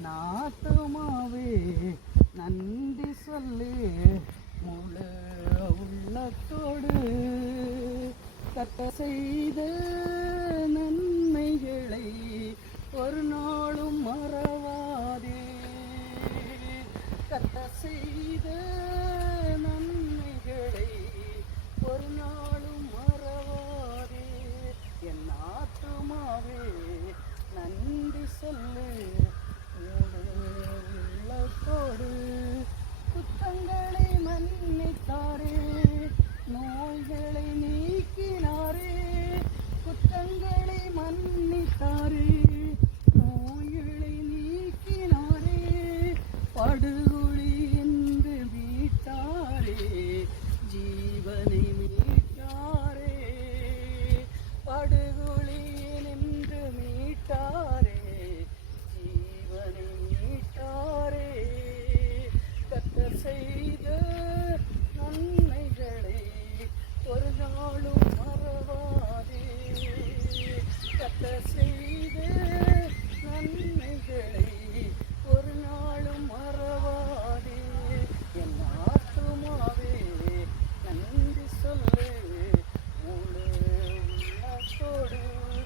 என் ஆத்துமாவே நன்றி சொல்லு முழு உள்ளத்தோடு. கர்த்தர் செய்த நன்மைகளை ஒரு நாளும் மறவாதே. கர்த்தர் செய்த நன்மைகளை ஒரு நாளும் மறவாதே. என் ஆத்துமாவே நன்றி சொல்லு உள்ளத்தோடு. குற்றங்களை மன்னித்தாரே, நோய்களை நீக்கினாரே. குற்றங்களை மன்னித்தாரே, நோய்களை நீக்கினாரே. படு